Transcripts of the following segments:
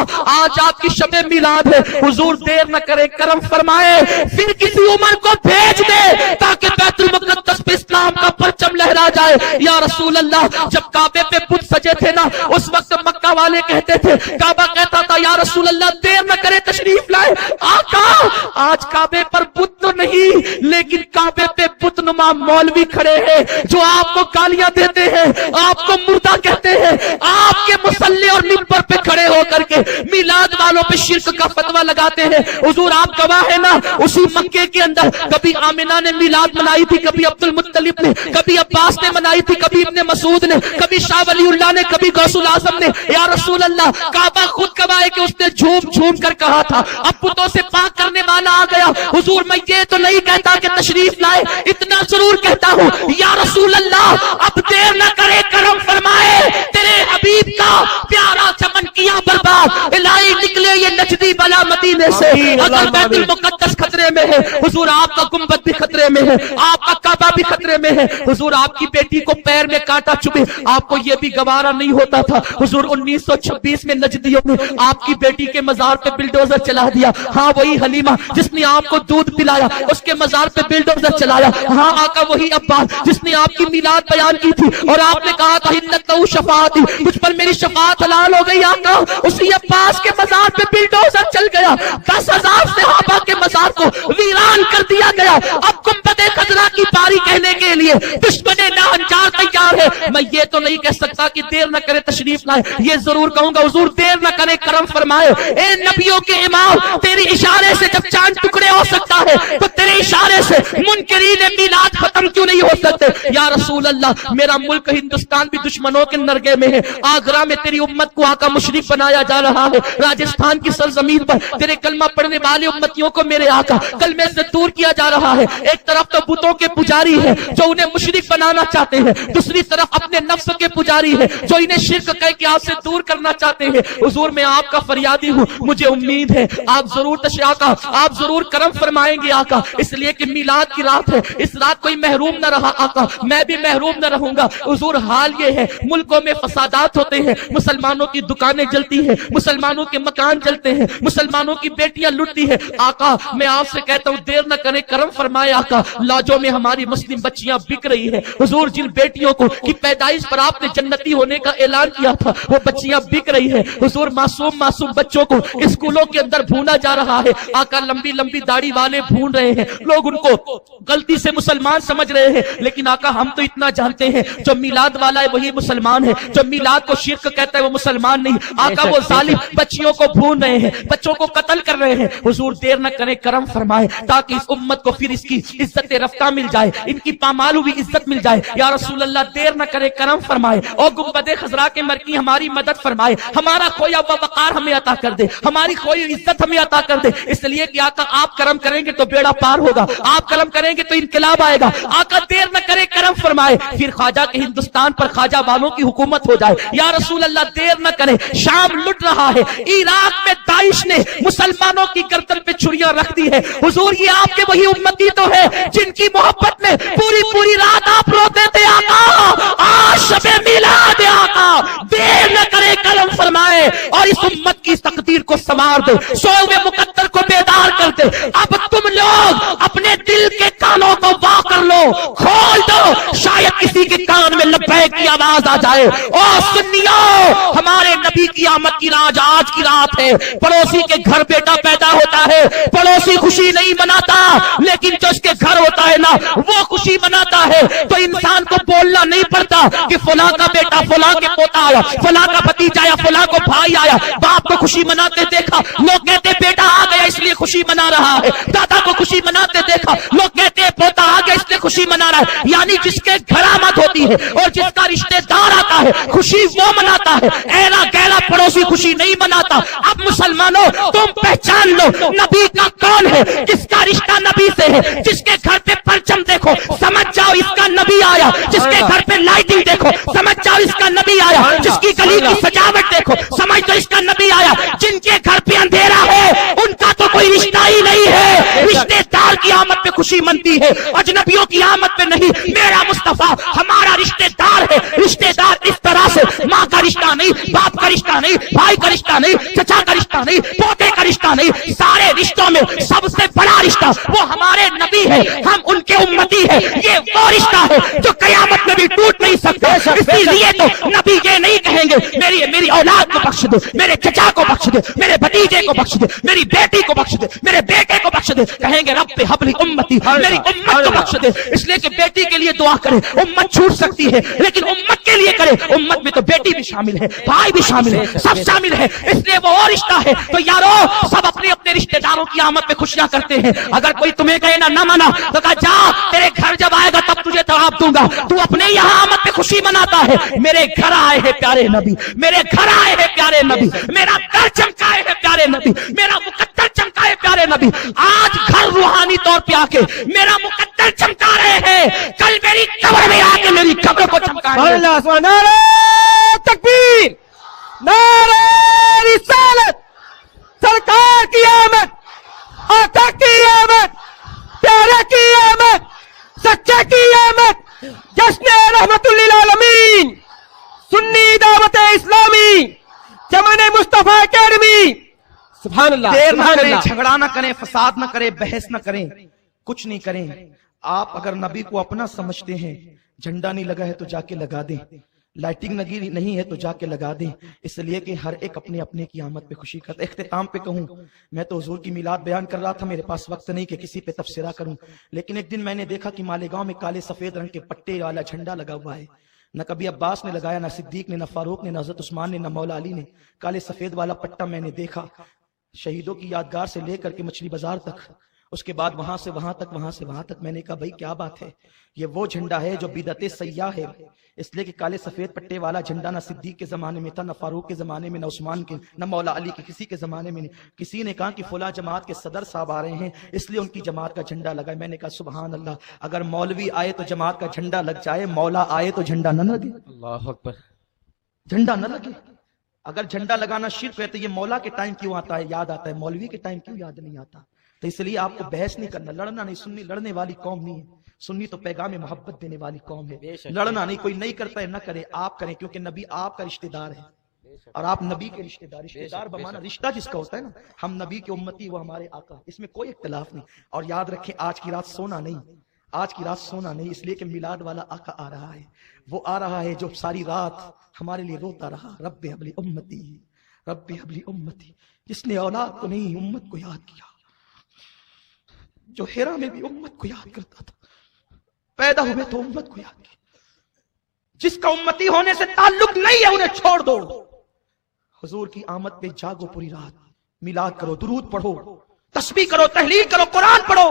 आज आपकी शब मिलाद है, हुजूर देर न करे करम फरमाए, फिर किसी उमर को भेज दे ताकि बैतुल मुक़द्दस पे इस्लाम का परचम लहरा जाए। या रसूल अल्लाह, जब काबे पे बुत सजे थे ना, उस वक्त मक्का वाले कहते थे, काबा कहता था या रसूल अल्लाह देर न करे तशरीफ लाए। आका, आज काबे पर बुत तो नहीं, लेकिन काबे पे बुतनुमा मौलवी खड़े हैं जो आपको गालियां देते हैं, आपको मुर्दा कहते हैं, आपके मुसल्ले और मिंबर पे खड़े होकर के मिलाद वालों पे शिर्क का फतवा लगाते हैं। हुजूर आप गवाह है ना, उसी मक्के के अंदर कभी आमिना ने मिलाद मनाई थी, कभी अब्दुल मुत्तलिब ने, कभी अब्बास ने मनाई थी, कभी इब्ने मसूद ने, कभी शाह वलीउल्लाह ने, कभी गौसुल आजम ने। या रसूल अल्लाह, काबा खुद गवाह है कि उसने झूम झूम कर कहा था, अब बुतों से पाक करने वाला आ गया। हुजूर मैं ये तो नहीं कहता कि तशरीफ लाए, इतना जरूर कहता हूँ या रसूल अल्लाह, अब देर न करे करम फरमाए, तेरे हबीब का प्यारा चमन किया बर्बाद, इलाही निकले ये नजदी बला मदीने से। अगर बैतुल मुक़द्दस खतरे में है, हुजूर आपका गुंबद भी खतरे में है, आपका काबा भी खतरे में है। हुजूर आपकी बेटी को पैर में कांटा चुभे, आपको ये भी गवारा नहीं होता था। हुजूर 1926 में नजदियों में आपकी बेटी के मजार पे बिल्डोजर चला दिया। हाँ, वही हलीमा जिसने आपको दूध पिलाया, उसके मजार पे बिल्डोजर चलाया। हाँ आका, वही अब्बास जिसने आपकी मिलाद बयान की थी और आपने कहा था हिन्नत लहू शफाअती, मुझ पर मेरी शफाअत हलाल हो गई। आका, उसी अब्बास के मजार पे बिल्डोजर चल गया, 10,000 सहाबा के मजार को वीरान कर दिया गया। अब गुंबदे खजरा की बारी कहने के लिए दुश्मने नाहंजार तैयार है। मैं ये तो नहीं कह सकता कि देर न करे तशरीफ लाए, ये जरूर कहूंगा हुजूर देर न करे करम फरमाए। ए नबियों के इमाम, तेरे इशारे से जब चांद टुकड़े हो सकता है तो तेरे इशारे से मुनकरीन मिलाद खत्म क्यों नहीं हो सकते। या रसूल अल्लाह, मेरा मुल्क हिंदुस्तान भी दुश्मनों के नरगे में है। आगरा में तेरी उम्मत को आका मुशरिक बनाया जा रहा है, राजस्थान की सरजमीन पर तेरे कलमा पढ़ने वाले उम्मतियों को मेरे आका कलमे से दूर किया जा रहा है। एक तरफ तो बुतों के पुजारी है जो उन्हें मुशरिक बनाना चाहते हैं, दूसरी तरफ अपने नफ्स के पुजारी है जो इन्हें शिर्क कह के आपसे दूर करना चाहते हैं। हुजूर मैं आपका फरियादी हूँ, मुझे उम्मीद है आप जरूर आका, आप जरूर करम फरमाएंगे आका, इसलिए कि मिलाद की रात है, इस रात कोई महरूम न रहा आका, मैं भी महरूम न रहूंगा। हुजूर हाल ये है, मुल्कों में फसादात होते हैं, मुसलमानों की दुकानें जलती हैं, मुसलमानों के मकान जलते हैं, मुसलमानों की बेटियां लुटती है। आका मैं आपसे कहता हूँ देर न करें, करम फरमाए आका। लॉजों में हमारी मुस्लिम बच्चियां बिक रही है। हुजूर जिन बेटियों को की पैदाइश पर आपने जन्नती होने का ऐलान किया था, वो बच्चियां बिक रही है। हुजूर मासूम मासूम बच्चों को स्कूलों के अंदर भूना जा रहा है। आका लंबी लंबी दाढ़ी वाले भून रहे हैं, लोग उनको गलती से मुसलमान समझ रहे हैं, लेकिन आका हम तो इतना जानते हैं जो मिलाद वाला है वही मुसलमान है, जो मिलाद को शिर्क कहता है वो मुसलमान नहीं। आका वो जालिम बच्चियों को भून रहे हैं, बच्चों को कत्ल कर रहे हैं। हुजूर देर न करें, करम फरमाए ताकि इस उम्मत को फिर इसकी इज्जत रफ्ता मिल जाए, इनकी पामाल हुई इज्जत मिल जाए। या रसूल अल्लाह देर न करे, करम फरमाए और गुंबदे खजरा के मरकी हमारी मदद फरमाए, हमारा खोया हुआ वकार हमें अता कर दे, हमारी खोई इज्जत हमें अता कर दे। इसलिए कि आका आप करम करेंगे तो बेड़ा पार होगा, आप करम करेंगे तो इनकलाब आएगा। आका देर न करे, करम फरमाए, फिर ख्वाजा के हिंदुस्तान पर ख्वाजा वालों की हुकूमत हो जाए। या रसूल अल्लाह देर न करे, शाम लुट रहा है, इराक में दाइश ने मुसलमानों की गर्दन पे छुरियां रख दी है। हुजूर ये आपके वही उम्मती तो है जिनकी मोहब्बत में पूरी पूरी रात आप रोते थे। आका आज शबे मिलाद आका, देर न करे, करम फरमाए और इस उम्मत की तकदीर को संवार दे, सोए हुए मुकद्दर को बेदार कर दे। अब तुम लोग अपने दिल के कानों को वाह कर लो, खोल दो, शायद किसी के कान में लब्बैक की आवाज आ जाए। और सुन्नियों, हमारे नबी की आमद की रात आज की रात है। पड़ोसी के घर बेटा पैदा होता है, पड़ोसी खुशी नहीं मनाता, लेकिन जो उसके घर होता है ना वो खुशी मनाता है। तो इंसान को बोलना नहीं पड़ता कि फलां का बेटा, फलां के पोता आया, फलां का भतीजा आया, फलां को भाई आया। बाप को खुशी मनाते देखा, लोग कहते बेटा आ गया इसलिए खुशी मना रहा है। दादा को खुशी मनाते देखा, लोग कहते पोता आ गया इसलिए खुशी मना रहा है। यानी जिसके घर आमद होती है और जिसका रिश्तेदार आता है खुशी वो मनाता है, ऐरा गैरा पड़ोसी खुशी नहीं मनाता। अब मुसलमानों तुम पहचान लो नबी का कौन है, किसका रिश्ता नबी से है। जिसके घर पे परचम देखो समझ जाओ इसका नबी आया, जिसके घर पे लाइटिंग देखो समझ जाओ इसका नबी आया, जिसकी गली की सजावट देखो समझ दो इसका नबी आया। जिनके घर पे अंधेरा है उनका तो कोई रिश्ता ही नहीं है, रिश्तेदार की आमद पे खुशी मनती है, अजनबियों की आमद पे नहीं। मेरा मुस्तफा हमारा रिश्तेदार है। रिश्तेदार इस तरह से माँ का रिश्ता नहीं, बाप का रिश्ता नहीं, भाई का रिश्ता नहीं, चचा का रिश्ता नहीं, पोते का रिश्ता नहीं, सारे रिश्तों में सबसे बड़ा रिश्ता वो हमारे नबी है, हम उनके उम्मती है। ये वो रिश्ता है जो कयामत में भी टूट नहीं सकता। इसलिए तो नबी ये नहीं कहेंगे मेरी औलाद को बख्श दे, मेरे चचा को बख्श दे, मेरे भतीजे को बख्श दे, मेरी बेटी को बख्श दे, मेरे बेटे को बख्श दे। कहेंगे रब्बे हबली उम्मती, मेरी उम्मत को बख्श दे। इसलिए कि बेटी के लिए दुआ करे, उम्मत छूट सकती है लेकिन उम्मत के लिए करे। उम्मत में तो बेटी भी शामिल है, भाई भी शामिल है, सब शामिल है। इसलिए वो और रिश्ता है। तो यारो सब अपने अपने रिश्तेदारों की आमद में खुशियां करते हैं। अगर कोई तुम्हें कहे ना माना तो कहा जा, तेरे घर जब आएगा तब तुझे जवाब दूंगा। तू अपने यहाँ आमद में खुशी मनाता है। मेरे घर आए हैं प्यारे नबी, मेरे घर आए हैं प्यारे नबी, मेरा घर चमकाए है प्यारे नबी, मेरा मुकद्दर चमकाए प्यारे नबी। आज घर रूहानी तौर पे आके मेरा मुकद्दर चमका रहे हैं, कल मेरी कब्र में आके मेरी कब्र को चमकाएंगे। नारे तकबीर, नारे रिसालत, सरकार की आमद, आका की आमद, प्यारे की आमद, सच्चे की आमद, जश्न रहमतुल्लिल आलमीन, सुन्नी दावत इस्लामी, चमन मुस्तफा अकेडमी। सुभान अल्लाह। देर न करें, झगड़ा न करें, फसाद न करें, बहस न करें, कुछ नहीं करें। आप अगर नबी को अपना समझते हैं, झंडा नहीं लगा है तो जाके लगा दें, लाइटिंग लगी नहीं है तो जाके लगा दें। इसलिए कि हर एक अपने अपने की आमद पे खुशी करता। इख्तिताम पे कहूँ, मैं तो हुजूर की मिलाद बयान कर रहा था, मेरे पास वक्त नहीं कि किसी पे तफसीरा करूं। लेकिन एक दिन मैंने देखा कि मालेगांव में काले सफेद रंग के पट्टे वाला झंडा लगा हुआ है। न कभी अब्बास ने लगाया, न सिद्दीक ने, न फारूक ने, न हजरत उस्मान ने, न मौला अली ने। काले सफेद वाला पट्टा मैंने देखा, शहीदों की यादगार से लेकर के मछली बाजार तक, उसके बाद वहां से वहां तक, वहां से वहां तक। मैंने कहा भाई क्या बात है, ये वो झंडा है जो बिदअत सय्या है। इसलिए कि काले सफेद पट्टे वाला झंडा ना सिद्दीक के जमाने में था, न फारूक के जमाने में, न उस्मान के, न मौला अली के, किसी के जमाने में नहीं। किसी ने कहा कि फुला जमात के सदर साहब आ रहे हैं इसलिए उनकी जमात का झंडा लगा। मैंने कहा सुभान अल्लाह, अगर मौलवी आए तो जमात का झंडा लग जाए, मौला आए तो झंडा न लगे। अल्लाह अकबर। झंडा न लगे। अगर झंडा लगाना शिर्क है तो ये मौला के टाइम क्यों आता है, याद आता है, मौलवी के टाइम क्यों याद नहीं आता। तो इसलिए आपको बहस नहीं करना, लड़ना नहीं। सुन्नी लड़ने वाली कौम नहीं है, सुन्नी तो पैगाम मोहब्बत देने वाली कौम है। लड़ना नहीं, कोई नहीं करता है न करे, आप करें, क्योंकि नबी आपका रिश्तेदार है और आप नबी के रिश्तेदार। रिश्तेदार बमाना रिश्ता जिसका होता है ना, हम नबी के उम्मती, वो हमारे आका, इसमें कोई इख्तिलाफ नहीं। और याद रखें, आज की रात सोना नहीं, आज की रात सोना नहीं, इसलिए कि मिलाद वाला आका आ रहा है। वो आ रहा है जो सारी रात हमारे लिए रोता रहा, रब्बे हबली उम्मती, रब्बे हबली उम्मती। जिसने औलाद को नहीं उम्मत को याद किया, जो हेरा में भी उम्मत को याद करता था, पैदा हुए तो उम्मत को याद किया। जिसका उम्मती होने से ताल्लुक नहीं है उन्हें छोड़ दो। हुजूर की आमद पे जागो पूरी रात, मिलाद करो, दुरूद पढ़ो, तस्बीह करो, तहलील करो, कुरान पढ़ो।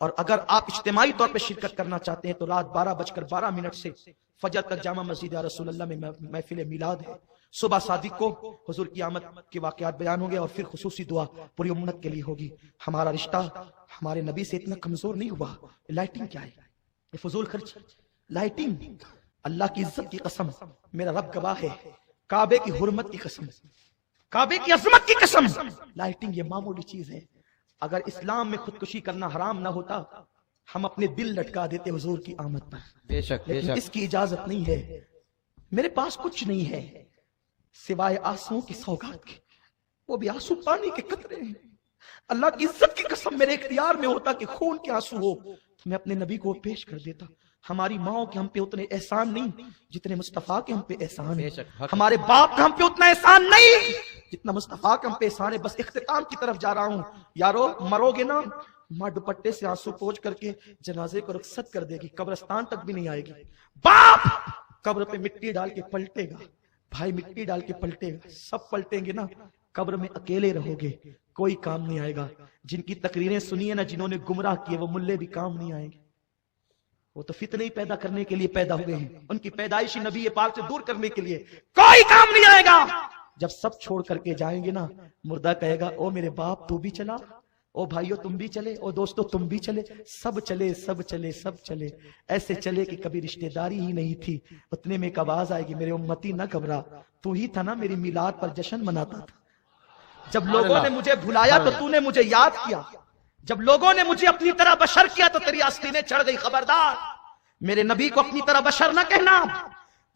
और अगर आप इज्तिमाई तौर पे शिरकत करना चाहते हैं तो रात 12:12 से फजर तक जामा मस्जिद या रसूलुल्लाह में महफिल मिलाद है। सुबह सादिक को हुजूर की आमद के वाकयात बयान होंगे और फिर खुसूसी दुआ पूरी उम्मत के लिए होगी। हमारा रिश्ता हमारे नबी से इतना कमजोर नहीं हुआ। लाइटिंग क्या है, ये फजूल खर्च, लाइटिंग। अल्लाह की इज्जत की कसम, मेरा रब गवाह है, काबे की हुर्मत की कसम, काबे की अजमत की कसम, लाइटिंग ये मामूली चीज है। अगर इस्लाम में खुदकुशी करना हराम ना होता, हम अपने दिल लटका देते हुजूर की आमद पर। बेशक, लेकिन बेशक। इसकी इजाजत नहीं है। मेरे पास कुछ नहीं है सिवाय आंसुओं की सौगात के, वो भी आंसू पानी के कतरे हैं। अल्लाह की इज्जत की कसम, मेरे इख्तियार में होता कि खून के आंसू हो तो मैं अपने नबी को पेश कर देता। हमारी माओ के हम पे उतने एहसान नहीं जितने मुस्तफा के हम पे एहसान है। हमारे बाप का हम पे उतना एहसान नहीं जितना मुस्तफा का हम पे एहसान है। बस इख्तिताम की तरफ जा रहा हूँ। यारो मरोगे ना, माँ दुपट्टे से आंसू पोंछ करके जनाजे को रुखसत कर देगी, कब्रिस्तान तक भी नहीं आएगी। बाप कब्र पे मिट्टी डाल के पलटेगा, भाई मिट्टी डाल के पलटेगा, सब पलटेंगे ना, कब्र में अकेले रहोगे, कोई काम नहीं आएगा। जिनकी तकरीरें सुनी है ना, जिन्होंने गुमराह किए, वो मुल्ले भी काम नहीं आएंगे। वो तो फितने ही पैदा करने के लिए पैदा हुए हैं, उनकी पैदाइशी नबी पाक से दूर करने के लिए कोई काम नहीं आएगा। जब सब छोड़ करके जाएंगे ना, मुर्दा कहेगा ओ मेरे बाप तू भी चला, ओ भाइयों तुम भी चले, ओ दोस्तों तुम भी चले, सब चले सब चले सब चले। ऐसे चले कि कभी रिश्तेदारी ही नहीं थी। उतने में एक आवाज आएगी, मेरे उम्मती न घबरा, तू ही था ना मेरी मिलाद पर जश्न मनाता था। जब लोगों ने मुझे भुलाया तो तूने मुझे याद किया। جب لوگوں نے مجھے اپنی طرح بشر کیا تو تیری آستینیں چڑھ گئی، خبردار میرے نبی کو اپنی طرح بشر نہ کہنا۔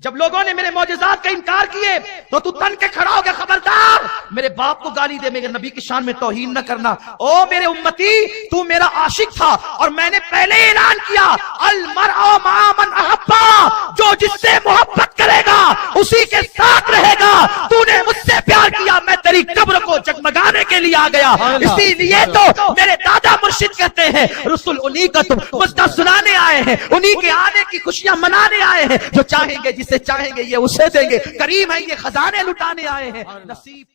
جب لوگوں نے میرے معجزات کا انکار کیے تو تو تن کے کھڑا ہو گیا، خبردار میرے باپ کو گالی دے، میرے نبی کی شان میں توہین نہ کرنا۔ او میرے امتی، تو میرا عاشق تھا اور میں نے پہلے اعلان کیا المرء مع من احبا، جو جس سے محبت کرے گا اسی کے ساتھ رہے گا۔ تو نے مجھ سے پیار کیا، میں تیری قبر کو جگمگانے کے لیے آ گیا۔ اسی لیے تو میرے دادا مرشد کہتے ہیں رسول انہی کا تم مجدہ سنانے آئے ہیں، انہی کے آنے کی خوشیاں منانے آئے ہیں، جو چاہیں گے جسے چاہیں گے یہ اسے دیں گے، کریم ہے یہ خزانے لٹانے آئے ہیں، نصیب